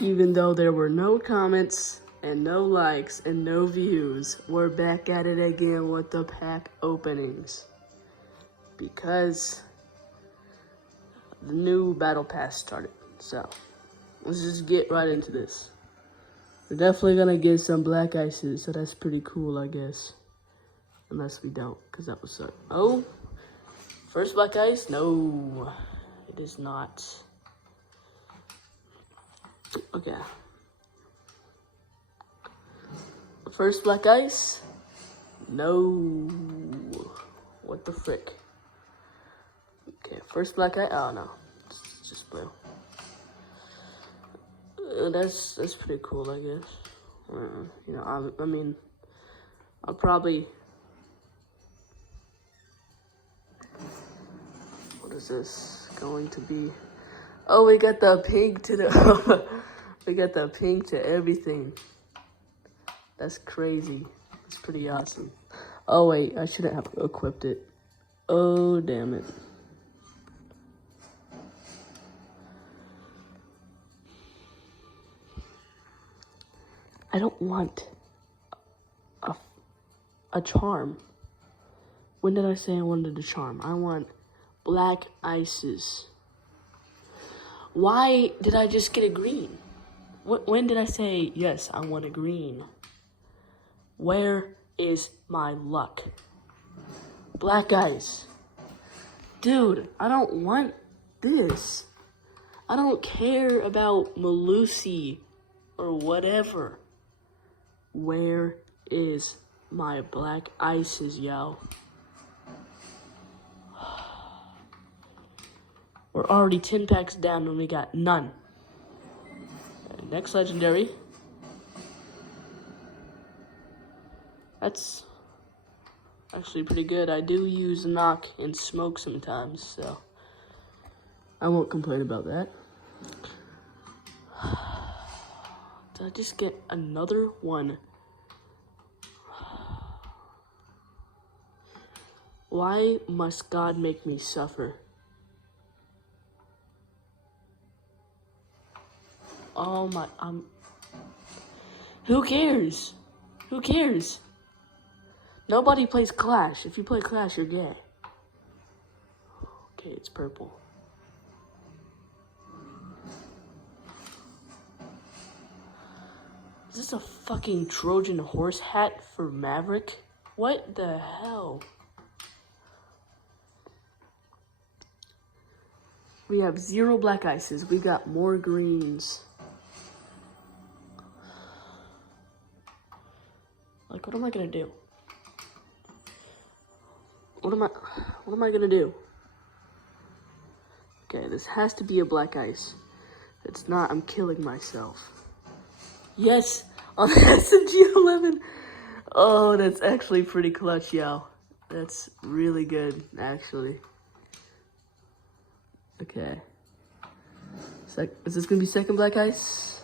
Even though there were no comments and no likes and no views, we're back at it again with the pack openings. Because the new battle pass started. So, let's just get right into this. We're definitely gonna get some black ices, so that's pretty cool, I guess. Unless we don't, because that would suck. Oh, first black ice? No, it is not. Okay. First black ice? No. What the frick? Okay, first black ice? Oh no, it's just blue. That's pretty cool, I guess. You know, I mean, I'll probably. What is this going to be? Oh, we got the pink to the. We got the pink to everything. That's crazy. It's pretty awesome. Oh wait, I shouldn't have equipped it. Oh damn it. I don't want a charm. When did I say I wanted a charm? I want black ices. Why did I just get a green? When did I say, yes, I want a green? Where is my luck? Black ice. Dude, I don't want this. I don't care about Malusi or whatever. Where is my black ices, yo? We're already 10 packs down and we got none. Okay, next legendary. That's actually pretty good. I do use knock and smoke sometimes, so I won't complain about that. Did I just get another one? Why must God make me suffer? Oh my, who cares? Who cares? Nobody plays Clash. If you play Clash, you're gay. Okay, it's purple. Is this a fucking Trojan horse hat for Maverick? What the hell? We have 0 black ices. We got more greens. Like, what am I gonna do? What am I gonna do? Okay, this has to be a black ice. If it's not, I'm killing myself. Yes, on the SMG-11. Oh, that's actually pretty clutch, yo. That's really good, actually. Okay. Is this gonna be second black ice?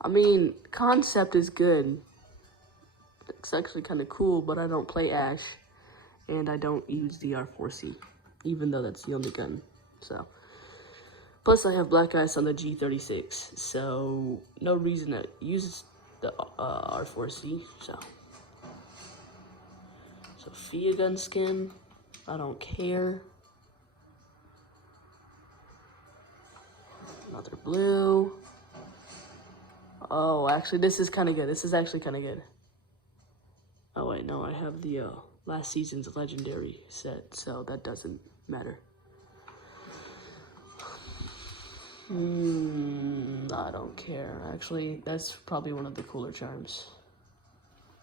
I mean, concept is good. It's actually kind of cool, but I don't play Ash, and I don't use the R4C, even though that's the only gun, so. Plus, I have black ice on the G36, so no reason to use the R4C, so. Sophia gun skin, I don't care. Another blue. Oh, actually, this is kind of good. This is actually kind of good. Oh, wait, no, I have the last season's legendary set, so that doesn't matter. I don't care. Actually, that's probably one of the cooler charms.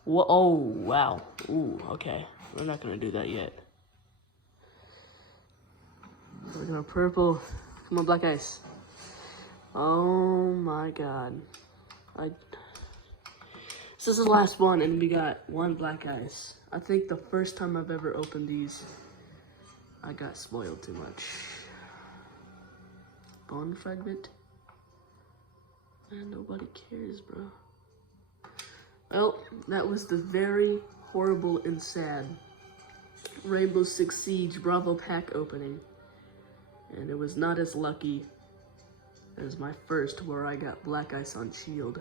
Whoa, oh, wow. Ooh, okay. We're not going to do that yet. We're going to purple. Come on, black ice. Oh, my God. This is the last one, and we got 1 black ice. I think the first time I've ever opened these, I got spoiled too much. Bone fragment? Man, nobody cares, bro. Well, that was the very horrible and sad Rainbow Six Siege Bravo pack opening. And it was not as lucky It was my first where I got Black Ice on Shield,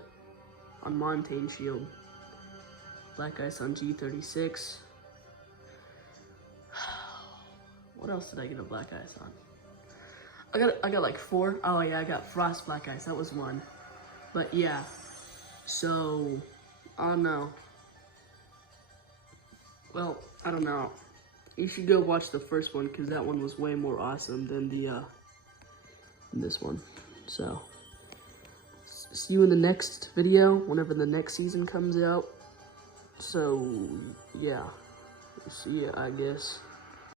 on Montane Shield. Black Ice on G36. What else did I get a Black Ice on? I got like 4. Oh yeah, I got Frost Black Ice, that was 1. But yeah, so, I don't know. Well, I don't know. You should go watch the first one, because that one was way more awesome than this one. So, see you in the next video, whenever the next season comes out. So, yeah. See ya, I guess.